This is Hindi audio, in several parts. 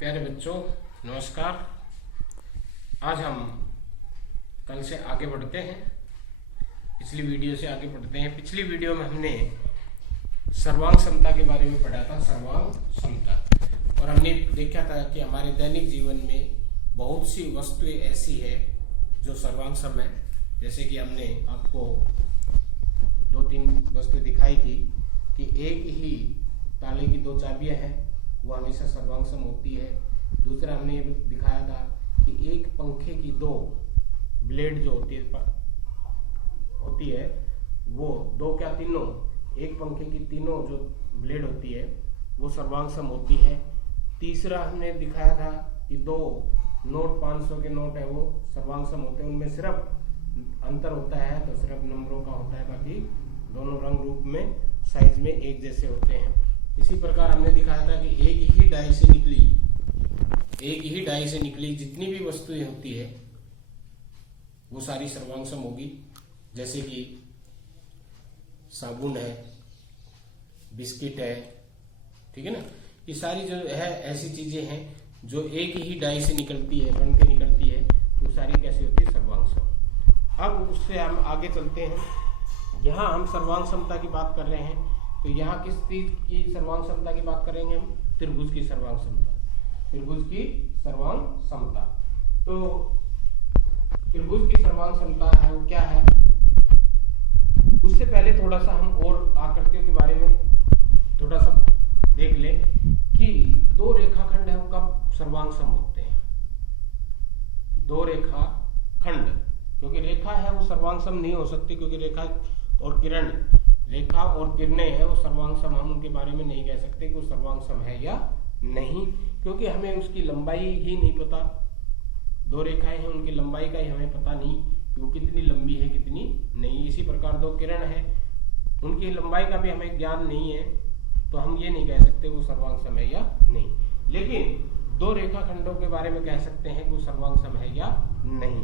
प्यारे बच्चों, नमस्कार। आज हम कल से आगे बढ़ते हैं, पिछली वीडियो से आगे बढ़ते हैं। पिछली वीडियो में हमने सर्वांग समता के बारे में पढ़ा था, सर्वांग समता, और हमने देखा था कि हमारे दैनिक जीवन में बहुत सी वस्तुएं ऐसी है जो सर्वांग सम है। जैसे कि हमने आपको 2-3 वस्तुएं दिखाई थी कि एक ही ताले की 2 चाबियां हैं, वो हमेशा सर्वांग सम होती है। दूसरा हमने ये दिखाया था कि एक पंखे की 2 ब्लेड जो होती है वो 2 क्या तीनों, एक पंखे की तीनों जो ब्लेड होती है वो सर्वांग सम होती है। तीसरा हमने दिखाया था कि 2 नोट 500 के नोट है वो सर्वांग सम होते हैं, उनमें सिर्फ अंतर होता है तो सिर्फ नंबरों का होता है, बाकी दोनों रंग रूप में साइज में एक जैसे होते हैं। इसी प्रकार हमने दिखाया था कि एक ही डाई से निकली जितनी भी वस्तुएं होती है वो सारी सर्वांग सम होगी। जैसे कि साबुन है, बिस्किट है, ठीक है ना, ये सारी जो है ऐसी चीजें हैं जो एक ही डाई से निकलती है, बन के निकलती है, तो सारी कैसी होती है, सर्वांग सम। अब उससे हम आगे चलते हैं। यहाँ हम सर्वांग समता की बात कर रहे हैं, तो यहाँ किस चीज की सर्वांग समता की बात करेंगे हम? त्रिभुज की सर्वांग समता, त्रिभुज की सर्वांग समता। तो त्रिभुज की सर्वांग समता है वो क्या है? उससे पहले थोड़ा सा हम और आकृतियों के बारे में थोड़ा सा देख लें कि 2 रेखाखंड है वो कब सर्वांग सम होते हैं। 2 रेखाखंड, क्योंकि रेखा है वो सर्वांग सम नहीं हो सकती, क्योंकि रेखा और किरणें है वो सर्वांग सम, हम उनके बारे में नहीं कह सकते कि वो सर्वांग सम है या नहीं, क्योंकि हमें उसकी लंबाई ही नहीं पता। 2 रेखाएं हैं, उनकी लंबाई का ही हमें पता नहीं कि वो कितनी लंबी है कितनी नहीं। इसी प्रकार 2 किरण है, उनकी लंबाई का भी हमें ज्ञान नहीं है, तो हम ये नहीं कह सकते वो सर्वांग सम है या नहीं। लेकिन 2 रेखाखंडों के बारे में कह सकते हैं कि वो सर्वांग सम है या नहीं।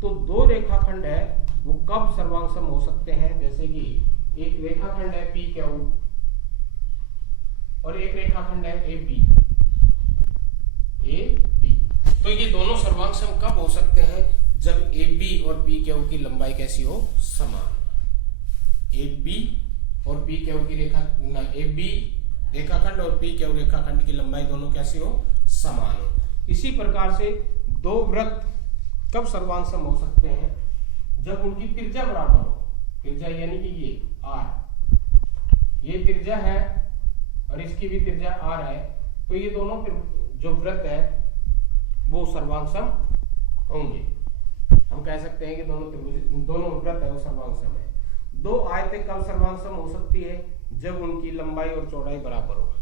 तो 2 रेखाखंड है वो कब सर्वांग सम हो सकते हैं? जैसे कि एक रेखाखंड है पी क्यू और एक रेखाखंड है ए बी। तो ये दोनों सर्वांग सम कब हो सकते हैं? जब ए बी और पी क्यू की लंबाई कैसी हो? समान। ए बी और पी क्यू की ए बी रेखाखंड और पी क्यू रेखाखंड की लंबाई दोनों कैसी हो? समान हो। इसी प्रकार से 2 वृत्त कब सर्वांग सम हो सकते हैं? जब उनकी त्रिज्या बराबर हो। त्रिज्या यानी कि ये r, ये त्रिज्या है और इसकी भी त्रिज्या r है, तो ये दोनों जो वृत्त है वो सर्वांग सम होंगे। हम कह सकते हैं कि दोनों वृत्त है वो सर्वांग सम है। 2 आयतें कब सर्वांग सम हो सकती है? जब उनकी लंबाई और चौड़ाई बराबर हो।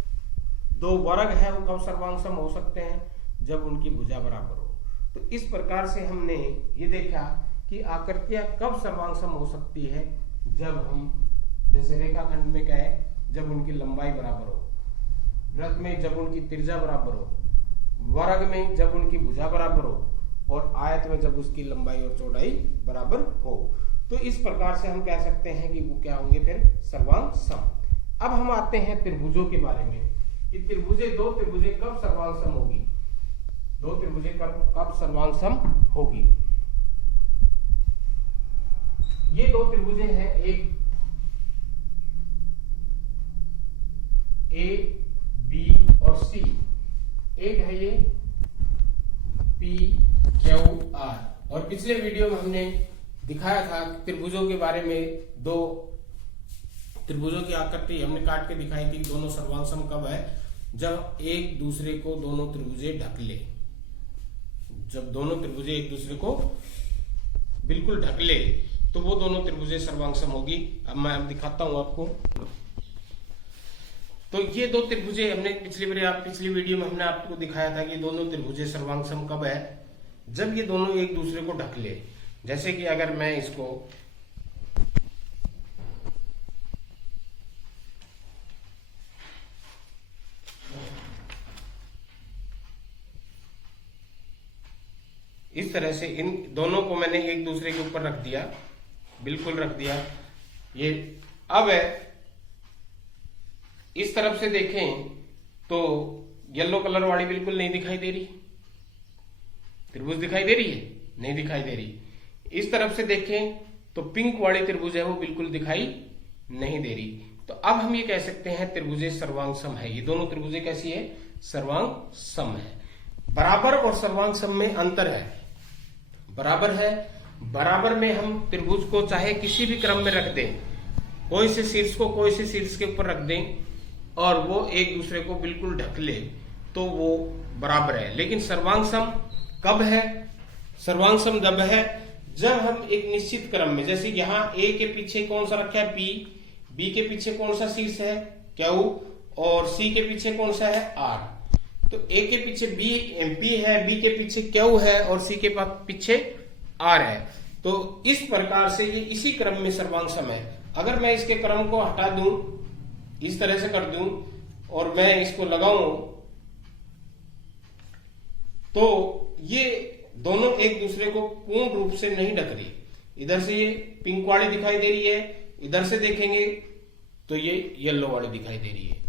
2 वर्ग है वो कब सर्वांग सम हो सकते हैं? जब उनकी भुजा बराबर हो। तो इस प्रकार से हमने ये देखा कि आकृतियां कब सर्वांग सम हो सकती है? जब हम, जैसे रेखाखंड में क्या है, जब उनकी लंबाई बराबर हो, वृत्त में जब उनकी त्रिज्या बराबर हो, वर्ग में जब उनकी भुजा बराबर हो, और आयत में जब उसकी लंबाई और चौड़ाई बराबर हो। तो इस प्रकार से हम कह सकते हैं कि वो क्या होंगे फिर? सर्वांग सम। अब हम आते हैं त्रिभुजों के बारे में कि 2 त्रिभुजें कब सर्वांग सम होगी? 2 त्रिभुजें कब सर्वांग सम होगी? ये 2 त्रिभुजें हैं, एक ए बी और सी, एक है ये पी क्यू आर। और पिछले वीडियो में हमने दिखाया था त्रिभुजों के बारे में, 2 त्रिभुजों की आकृति हमने काट के दिखाई थी। दोनों सर्वांग सम कब है? जब एक दूसरे को दोनों त्रिभुजें ढक ले। जब दोनों त्रिभुजें एक दूसरे को बिल्कुल ढक ले तो वो दोनों त्रिभुजें सर्वांग सम होगी। अब मैं दिखाता हूं आपको। तो ये 2 त्रिभुजें हमने पिछली वीडियो में हमने आपको दिखाया था कि दोनों त्रिभुजें सर्वांग सम कब है? जब ये दोनों एक दूसरे को ढक ले। जैसे कि अगर मैं इसको इस तरह से, इन दोनों को मैंने एक दूसरे के ऊपर रख दिया, बिल्कुल रख दिया। ये अब है इस तरफ से देखें तो येलो कलर वाली बिल्कुल नहीं दिखाई दे रही, त्रिभुज दिखाई दे रही है, नहीं दिखाई दे रही। इस तरफ से देखें तो पिंक वाली त्रिभुज है वो बिल्कुल दिखाई नहीं दे रही। तो अब हम ये कह सकते हैं त्रिभुजे सर्वांग सम है। ये दोनों त्रिभुजे कैसी है? सर्वांग सम है। बराबर और सर्वांग सम में अंतर है। बराबर है, बराबर में हम त्रिभुज को चाहे किसी भी क्रम में रख दें, कोई से शीर्ष को कोई से शीर्ष के ऊपर रख दें और वो एक दूसरे को बिल्कुल ढक ले तो वो बराबर है। लेकिन सर्वांग सम कब है? सर्वांग सम जब है जब हम एक निश्चित क्रम में, जैसे यहाँ ए के पीछे कौन सा रखा है? पी, बी के पीछे कौन सा शीर्ष है? क्यू, और सी के पीछे कौन सा है? आर। तो ए के पीछे पी है, बी के पीछे क्यू है और सी के पीछे आर है। तो इस प्रकार से ये इसी क्रम में सर्वांग सम है। अगर मैं इसके क्रम को हटा दूं, इस तरह से कर दूं और मैं इसको लगाऊं तो ये दोनों एक दूसरे को पूर्ण रूप से नहीं ढक रही। इधर से ये पिंक वाली दिखाई दे रही है, इधर से देखेंगे तो ये येलो वाली दिखाई दे रही है।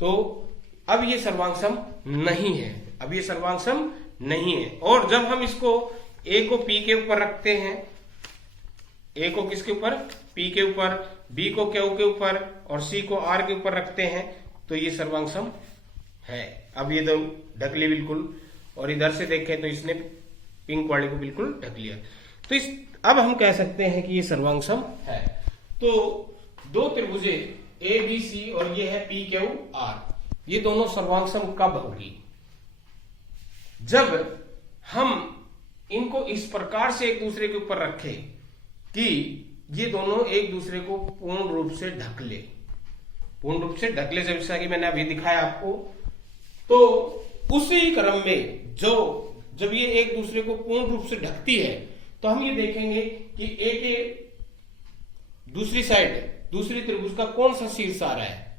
तो अब ये सर्वांग सम नहीं है, अब ये सर्वांग सम नहीं है। और जब हम इसको ए को पी के ऊपर रखते हैं, ए को किसके ऊपर? पी के ऊपर, बी को क्यू के ऊपर और सी को आर के ऊपर रखते हैं तो ये सर्वांग सम है। अब ये दो ढक ली बिल्कुल, और इधर से देखें तो इसने पिंक वाले को बिल्कुल ढक लिया। तो इस अब हम कह सकते हैं कि ये सर्वांग सम है। तो दो त्रिभुजे ए बी सी और ये है पी क्यू आर, ये दोनों सर्वांग सम कब होगी? जब हम इनको इस प्रकार से एक दूसरे के ऊपर रखें कि ये दोनों एक दूसरे को पूर्ण रूप से ढक ले। पूर्ण रूप से ढक ले जैसा कि मैंने अभी दिखाया आपको। तो उसी क्रम में जब ये एक दूसरे को पूर्ण रूप से ढकती है तो हम ये देखेंगे कि ए के दूसरी साइड, दूसरी त्रिभुज का कौन सा शीर्ष आ रहा है,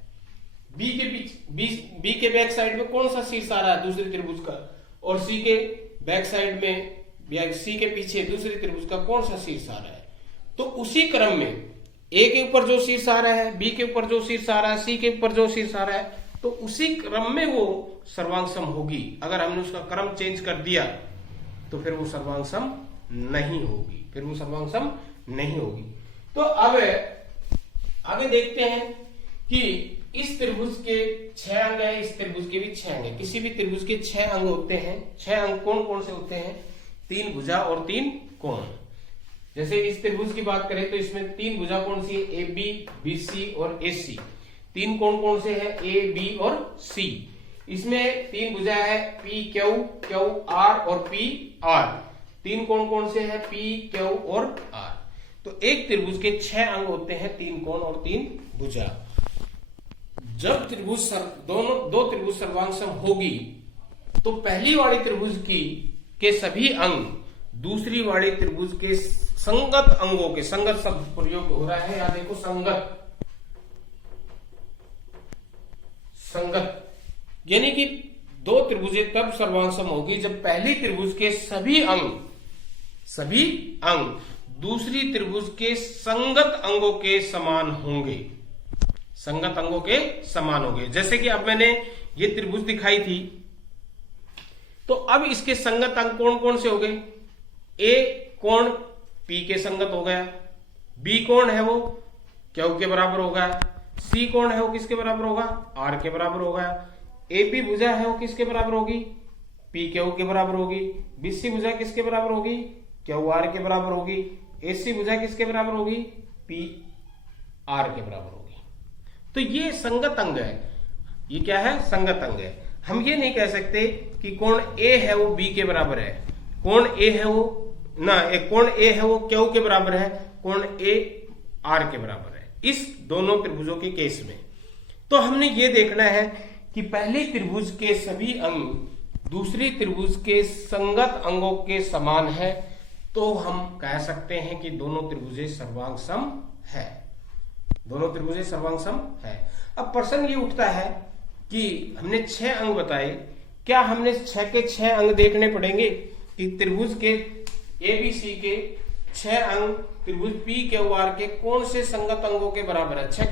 बी के पीछे, बी के बैक साइड में कौन सा शीर्ष आ रहा है दूसरी त्रिभुज का, और सी के बैक साइड में या सी के पीछे दूसरी त्रिभुज का कौन सा शीर्ष आ रहा है। तो उसी क्रम में ए के ऊपर जो शीर्ष आ रहा है, बी के ऊपर जो शीर्ष आ रहा है, सी के ऊपर जो शीर्ष आ रहा है, तो उसी क्रम में वो सर्वांग सम होगी। अगर हमने उसका क्रम चेंज कर दिया तो फिर वो सर्वांग सम नहीं होगी, फिर वो सर्वांग सम नहीं होगी। तो अब आगे देखते हैं कि इस त्रिभुज के 6 अंग है, इस त्रिभुज के भी 6 अंग है। किसी भी त्रिभुज के 6 अंग होते हैं। 6 अंग कौन कौन से होते हैं? 3 भुजा और 3 कोण। जैसे इस त्रिभुज की बात करें तो इसमें 3 भुजा कौन सी है? ए बी, बी सी और ए सी। 3 कोण कौन से है? ए बी और सी। इसमें 3 भुजा है पी क्यू, क्यू आर और पी आर। 3 कोण कौन से है? पी क्यू और आर। तो एक त्रिभुज के 6 अंग होते हैं, 3 कोण और 3 भुजा। जब त्रिभुज दो त्रिभुज सर्वांग सम होगी तो पहली वाली त्रिभुज के सभी अंग दूसरी वाली त्रिभुज के संगत अंगों के, संगत शब्द प्रयोग हो रहा है, या देखो संगत, संगत यानी कि दो त्रिभुजें तब सर्वांग सम होगी जब पहली त्रिभुज के सभी अंग दूसरी त्रिभुज के संगत अंगों के समान होंगे, संगत अंगों के समान होंगे। जैसे कि अब मैंने ये त्रिभुज दिखाई थी, तो अब इसके संगत अंग कौन कौन से हो गए? ए कोण पी के संगत हो गया, बी कोण है वो क्यू के बराबर हो गया, सी कोण है वो किसके बराबर होगा? आर के बराबर हो गया। ए पी भुजा है वो किसके बराबर होगी? पी क्यू के बराबर होगी। बी सी भुजा किसके बराबर होगी? क्यू आर के बराबर होगी। ए सी भुजा किसके बराबर होगी? पी आर के बराबर होगी। तो ये संगत अंग है। ये क्या है? संगत अंग है। हम ये नहीं कह सकते कि कोण ए है वो बी के बराबर है, कोण ए है वो कोण ए है वो क्यू के बराबर है, कोण ए आर के बराबर है। इस दोनों त्रिभुजों के केस में तो हमने ये देखना है कि पहले त्रिभुज के सभी अंग दूसरी त्रिभुज के संगत अंगों के समान है, तो हम कह सकते हैं कि दोनों त्रिभुजें सर्वांग सम है, दोनों त्रिभुजें सर्वांग सम है। अब प्रश्न ये उठता है कि हमने 6 अंग बताए, क्या हमने 6 के 6 अंग देखने पड़ेंगे कि त्रिभुज के एबीसी के 6 अंग त्रिभुज पी क्यू आर के कौन से संगत अंगों के बराबर है?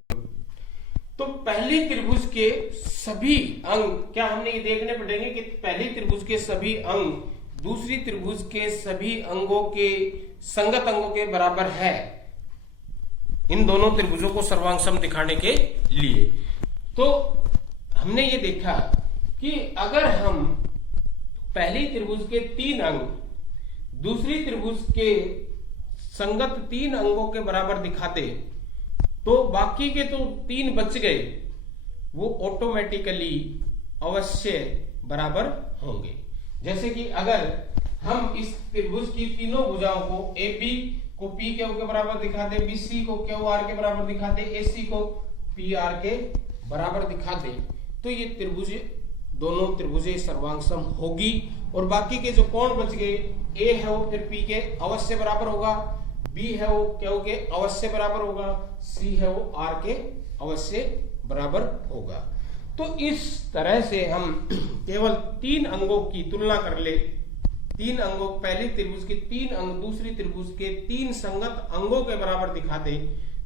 तो पहले त्रिभुज के सभी अंग, क्या हमने ये देखने पड़ेंगे कि पहले त्रिभुज के सभी अंग दूसरी त्रिभुज के सभी अंगों के संगत अंगों के बराबर है, इन दोनों त्रिभुजों को सर्वांग सम दिखाने के लिए। तो हमने ये देखा कि अगर हम पहली त्रिभुज के 3 अंग दूसरी त्रिभुज के संगत 3 अंगों के बराबर दिखाते तो बाकी के तो 3 बच गए, वो ऑटोमेटिकली अवश्य बराबर होंगे। जैसे कि अगर हम इस त्रिभुज की तीनों भुजाओं को AB को PQ के बराबर दिखा दे, BC को QR के बराबर दिखा दे, AC को PR के बराबर दिखा दे, तो ये त्रिभुज दोनों त्रिभुजें सर्वांग सम होगी। और बाकी के जो कोण बच गए, A है वो फिर P के अवश्य बराबर होगा, B है वो Q के अवश्य बराबर होगा, C है वो R के अवश्य बराबर होगा। तो इस तरह से हम केवल 3 अंगों की तुलना कर ले, 3 अंगों, पहली त्रिभुज के 3 अंग दूसरी त्रिभुज के 3 संगत अंगों के बराबर दिखा दे,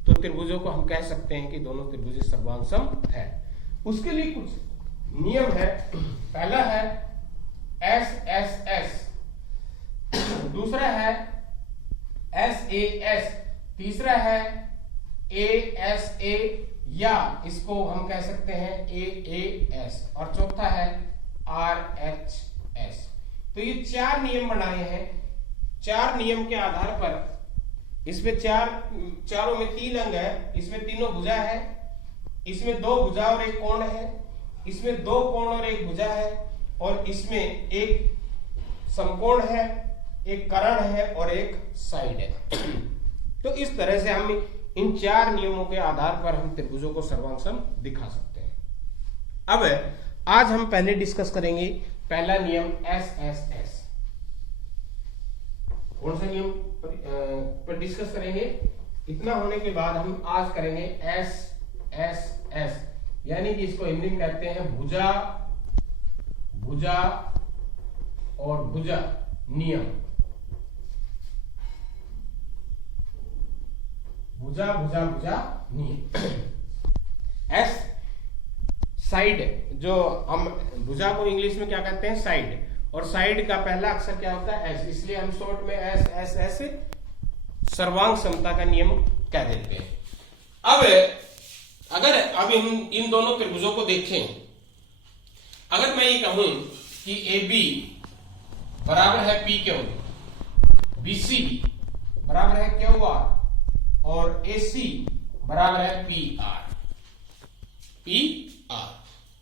तो त्रिभुजों को हम कह सकते हैं कि दोनों त्रिभुज सर्वांग सम है। उसके लिए कुछ नियम है। पहला है SSS, दूसरा है SAS, तीसरा है ASA या इसको हम कह सकते हैं AAS, और चौथा है RHS। तो ये 4 नियम बनाए हैं। 4 नियम के आधार पर इसमें चारों में 3 अंग है, इसमें तीनों भुजा है, इसमें 2 भुजा और 1 कोण है, इसमें 2 कोण और 1 भुजा है, और इसमें एक समकोण है, एक कर्ण है और एक साइड है। तो इस तरह से हम इन 4 नियमों के आधार पर हम त्रिभुजों को सर्वांग सम दिखा सकते हैं। अब आज हम पहले डिस्कस करेंगे पहला नियम SSS। कौन सा नियम पर डिस्कस करेंगे? इतना होने के बाद हम आज करेंगे SSS, यानी कि इसको हिंदी में कहते हैं भुजा भुजा और भुजा नियम। भुजा भुजा भुजा नियम। S साइड, जो हम भुजा को इंग्लिश में क्या कहते हैं? साइड, और साइड का पहला अक्षर क्या होता है? S, इसलिए हम शॉर्ट में SSS सर्वांग समता का नियम कह देते हैं। अब हम इन दोनों त्रिभुजों को देखें, अगर मैं ये कहूं कि AB बराबर है PQ, BC बराबर है QR और AC बराबर है PR,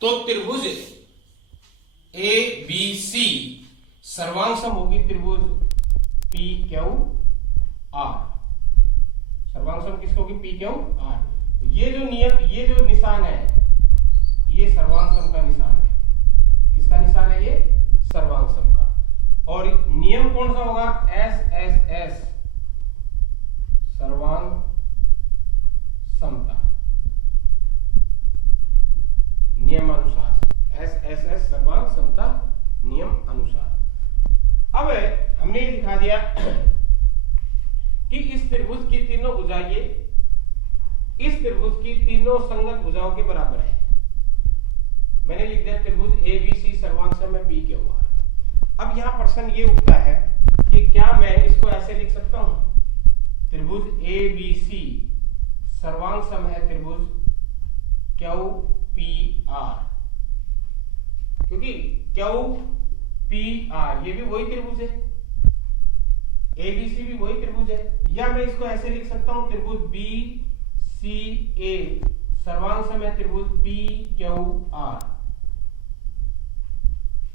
तो त्रिभुज ABC सर्वांग सम होगी त्रिभुज PQR। सर्वांग सम किसको होगी? PQR। ये जो नियम, ये जो निशान है, ये सर्वांग सम का निशान है। किसका निशान है? ये सर्वांग सम का। और नियम कौन सा होगा? SSS सर्वांग समता नियम अनुसार। SSS सर्वांग समता नियम अनुसार। अब हमने ये दिखा दिया कि इस त्रिभुज की तीनों भुजाएं इस त्रिभुज की तीनों संगत भुजाओं के बराबर है। मैंने लिख दिया त्रिभुज ABC सर्वांग सम है PQR। अब यहां प्रश्न ये उठता है कि क्या मैं इसको ऐसे लिख सकता हूं? त्रिभुज ABC सर्वांग सम है त्रिभुज QPR, क्योंकि QPR ये भी वही त्रिभुज है, ABC भी वही त्रिभुज है। या मैं इसको ऐसे लिख सकता हूं त्रिभुज BCA सर्वांग सम है त्रिभुज PQR,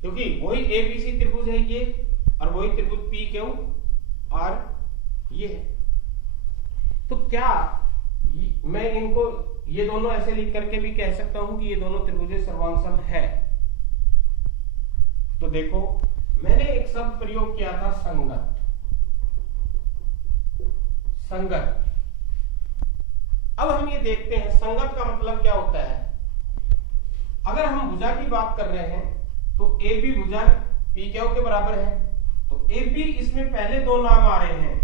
क्योंकि वही ABC त्रिभुज है ये, और वही त्रिभुज PQR ये है। तो क्या मैं इनको ये दोनों ऐसे लिख करके भी कह सकता हूं कि ये दोनों त्रिभुजें सर्वांग सम है? तो देखो, मैंने एक शब्द प्रयोग किया था संगत। संगत। अब हम ये देखते हैं संगत का मतलब क्या होता है। अगर हम भुजा की बात कर रहे हैं तो AB भुजा PQ के बराबर है, तो AB इसमें पहले 2 नाम आ रहे हैं,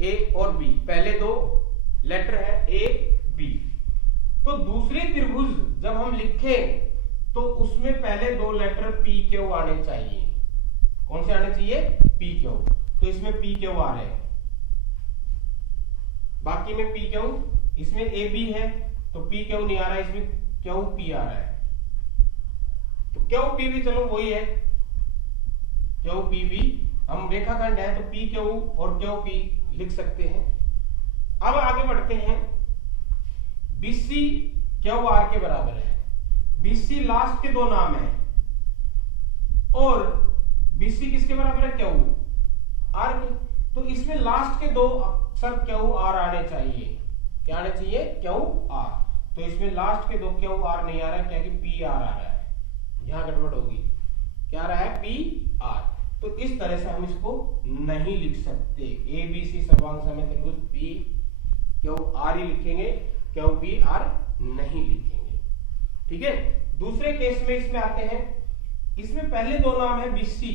A और B, पहले 2 लेटर है A B। तो दूसरी त्रिभुज जब हम लिखें तो उसमें पहले दो लेटर पी क्यू आने चाहिए। कौन से आने चाहिए? P Q. तो इसमें पी क्यू आ रहे हैं, बाकी में पी क्यू, इसमें ए बी है तो पी क्यू नहीं आ रहा है, इसमें क्यू पी आ रहा है। तो क्यू पी भी चलो वही है, क्यू पी भी हम रेखाखंड है तो पी क्यू और क्यू पी लिख सकते हैं। अब आगे बढ़ते हैं, बीसी क्यू आर के बराबर है। बीसी लास्ट के दो नाम है और बीसी किसके बराबर है? क्यू आर के। तो इसमें लास्ट के दो अक्षर क्यू आर आने चाहिए। क्या आने चाहिए? Q R. तो इसमें लास्ट के दो क्यू आर नहीं आ रहा है, क्या कि पी आर आ रहा है। यहां गड़बड़ होगी। क्या आ रहा है? P R. तो इस तरह से हम इसको नहीं लिख सकते। ए बी सी सर्वांग समय त्रिभुज पी क्यू आर ही लिखेंगे, क्यू पी आर नहीं लिखेंगे। ठीक है। दूसरे केस में इसमें आते हैं, इसमें पहले दो नाम है बीसी।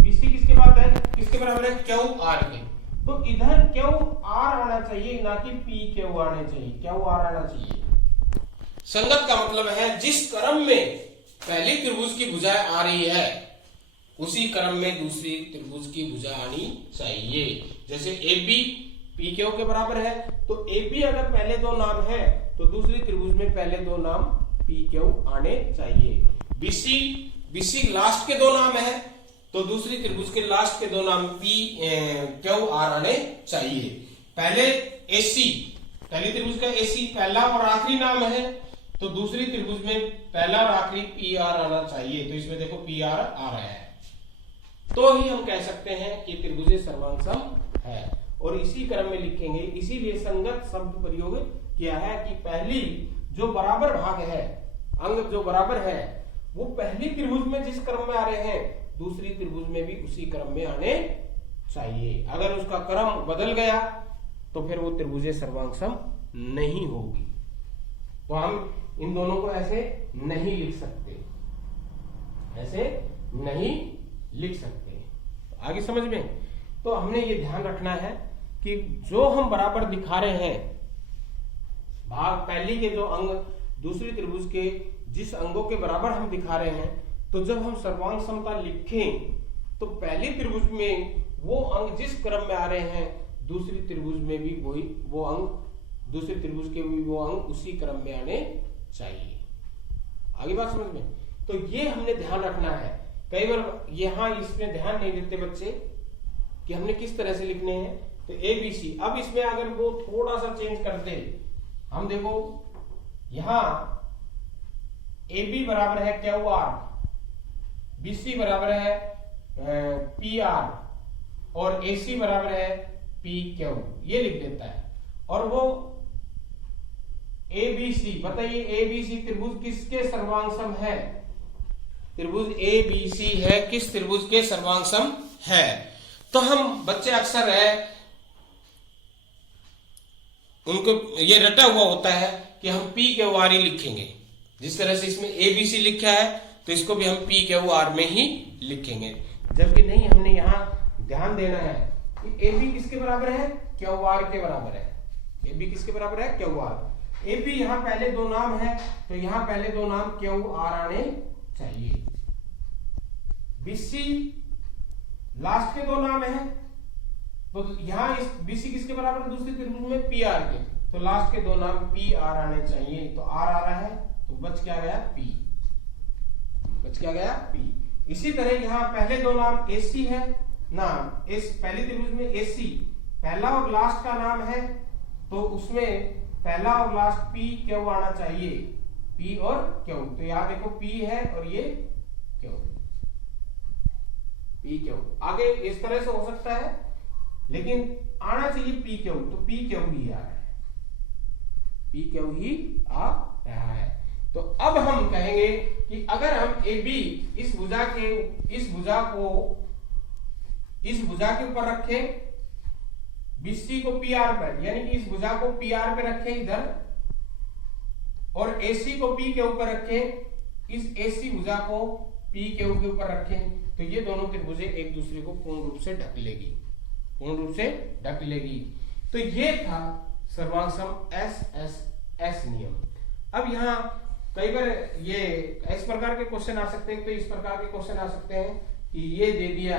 बीसी किसके बाद है? किसके बराबर है? क्यू आर के। तो इधर क्यू आर आना चाहिए, ना कि पी क्यू आने चाहिए, क्यू आर आना चाहिए। संगत का मतलब है जिस क्रम में पहली त्रिभुज की भुजा आ रही है उसी क्रम में दूसरी त्रिभुज की भुजा आनी चाहिए। जैसे ए बी पी क्यू के बराबर है, तो ए बी अगर पहले दो नाम है तो दूसरी त्रिभुज में पहले दो नाम पी क्यू आने चाहिए। बीसी बीसी लास्ट के दो नाम है तो दूसरी त्रिभुज के लास्ट के दो नाम पी क्यू आर आने चाहिए। पहले एसी, पहली त्रिभुज का एसी पहला और आखिरी नाम है तो दूसरी त्रिभुज में पहला और आखिरी पी आर आना चाहिए। तो इसमें देखो पी आर आ रहा है, तो ही हम कह सकते हैं कि त्रिभुज सर्वांग सम है। और इसी क्रम में लिखेंगे, इसीलिए संगत शब्द प्रयोग किया है कि पहली जो बराबर भाग है, अंग जो बराबर है, वो पहली त्रिभुज में जिस क्रम में आ रहे हैं दूसरी त्रिभुज में भी उसी क्रम में आने चाहिए। अगर उसका क्रम बदल गया तो फिर वो त्रिभुज सर्वांग सम नहीं होगी। तो हम इन दोनों को ऐसे नहीं लिख सकते, ऐसे नहीं लिख सकते। आगे समझ में? तो हमने ये ध्यान रखना है कि जो हम बराबर दिखा रहे हैं भाग, पहली के जो अंग दूसरी त्रिभुज के जिस अंगों के बराबर हम दिखा रहे हैं, तो जब हम सर्वांग समता लिखें तो पहली त्रिभुज में वो अंग जिस क्रम में आ रहे हैं दूसरी त्रिभुज में भी वही वो अंग, दूसरी त्रिभुज के भी वो अंग उसी क्रम में आने चाहिए। आगे बात समझ में? तो ये हमने ध्यान रखना है। कई बार यहां इसमें ध्यान नहीं देते बच्चे कि हमने किस तरह से लिखने हैं। तो ए बी सी, अब इसमें अगर वो थोड़ा सा चेंज करते, हम देखो यहां ए बी बराबर है क्यू आर, बी सी बराबर है पी आर और ए सी बराबर है पी क्यू, ये लिख देता है। और वो ए बी सी, बताइए ए बी सी त्रिभुज किसके सर्वांग सम है? त्रिभुज ए बी सी है, किस त्रिभुज के सर्वांग सम है? तो हम बच्चे अक्सर है उनको ये रटा हुआ होता है कि हम पी क्यू आर ही लिखेंगे। जिस तरह से इसमें ए बी सी लिखा है तो इसको भी हम पी क्यू आर में ही लिखेंगे, जबकि नहीं, हमने यहां ध्यान देना है कि ए बी किसके बराबर है? क्यू आर के बराबर है। ए बी किसके बराबर है? Q R. ए बी यहां पहले दो नाम है तो यहां पहले दो नाम क्यू आर आने चाहिए। बीसी लास्ट के दो नाम है तो यहां इस बीसी किसके बराबर है? दूसरी त्रिभुज में पी आर के, तो लास्ट के दो नाम पी आर आने चाहिए। तो आर आ रहा है तो बच क्या गया? पी। बच क्या गया? पी। इसी तरह यहां पहले दो नाम एसी है नाम, इस पहली त्रिभुज में एसी पहला और लास्ट का नाम है तो उसमें पहला और लास्ट पी क्यू आना चाहिए, पी और क्यू। तो यहां देखो पी है और ये क्यू, पी क्यू। आगे इस तरह से हो सकता है लेकिन आना चाहिए पी क्यू, तो पी क्यू ही आ रहा है, पी क्यू ही आ रहा है। तो अब हम कहेंगे कि अगर हम ए बी इस भुजा के ऊपर रखें, बीसी को पी आर पर, यानी कि इस भुजा को पी आर पे रखें इधर, और एसी को पी के ऊपर रखें, इस एसी भुजा को पी के ऊपर रखें, तो ये दोनों त्रिभुजें एक दूसरे को पूर्ण रूप से ढक लेगी, पूर्ण रूप से ढक लेगी। तो ये था सर्वांग सम एस एस एस नियम। अब यहाँ कई बार ये इस प्रकार के क्वेश्चन आ सकते हैं, तो इस प्रकार के क्वेश्चन आ सकते हैं कि ये दे दिया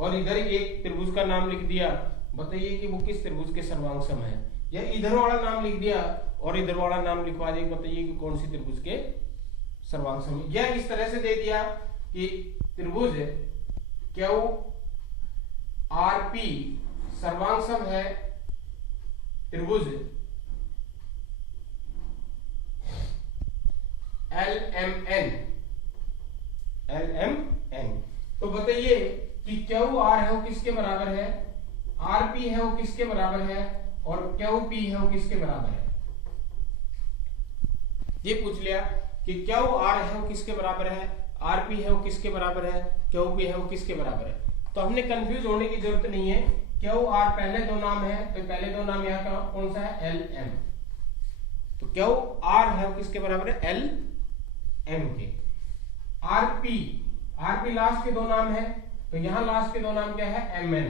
और इधर एक त्रिभुज का नाम लिख दिया, बताइए कि वो किस त्रिभुज के सर्वांग सम है, या इधर वाला नाम लिख दिया और इधर वाला नाम लिखवा दिया, बताइए कि कौन सी त्रिभुज के सर्वांग सम है। या इस तरह से दे दिया कि त्रिभुज क्यू आर पी सर्वांग सम है त्रिभुज एल एम एन। तो बताइए कि क्यू आर है वो किसके बराबर है, आर पी है वो किसके बराबर है, और क्यू पी है वो किसके बराबर है। ये पूछ लिया कि क्यू आर है वो किसके बराबर है, आर पी है वो किसके बराबर है, क्यू पी है वो किसके बराबर है। तो हमने कंफ्यूज होने की जरूरत नहीं है, क्यू आर पहले दो नाम है, तो पहले दो नाम यहाँ का कौन सा है, एल एम। तो क्यू आर है वो किसके बराबर है, एल एम के। आर पी लास्ट के दो नाम है, तो यहां लास्ट के दो नाम क्या है, एम एन।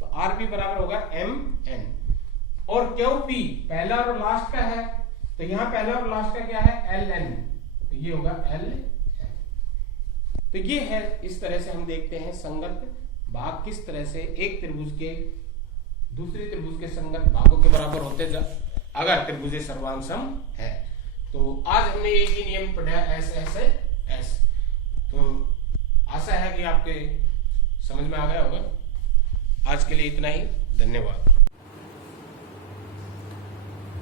तो आर पी बराबर होगा एम एन। और क्यू पी पहला और लास्ट का है, तो यहां पहला और लास्ट का क्या है, एल एन, तो ये होगा एल एन। तो ये है, इस तरह से हम देखते हैं संगत भाग किस तरह से एक त्रिभुज के दूसरे त्रिभुज के संगत भागों के बराबर होते अगर त्रिभुज सर्वांग सम है। तो आज हमने एक ही नियम पढ़ा, एस एस एस। तो आशा है कि आपके समझ में आ गया होगा। आज के लिए इतना ही, धन्यवाद।